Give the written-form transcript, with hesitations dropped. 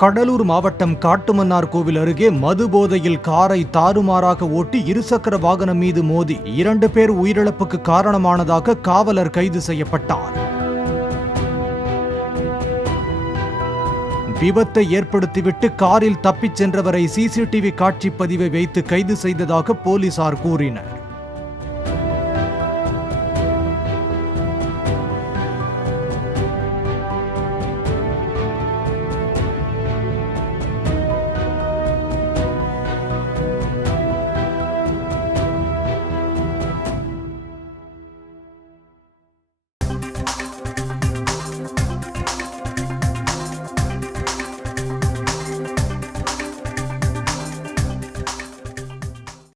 கடலூர் மாவட்டம் காட்டுமன்னார் கோவில் அருகே மது போதையில் காரை தாறுமாறாக ஓட்டி இருசக்கர வாகனம் மீது மோதி 2 பேர் உயிரிழப்புக்கு காரணமானதாக காவலர் கைது செய்யப்பட்டார். விபத்தை ஏற்படுத்திவிட்டு காரில் தப்பிச் சென்றவரை சிசிடிவி காட்சி பதிவை வைத்து கைது செய்ததாக போலீசார் கூறினர்.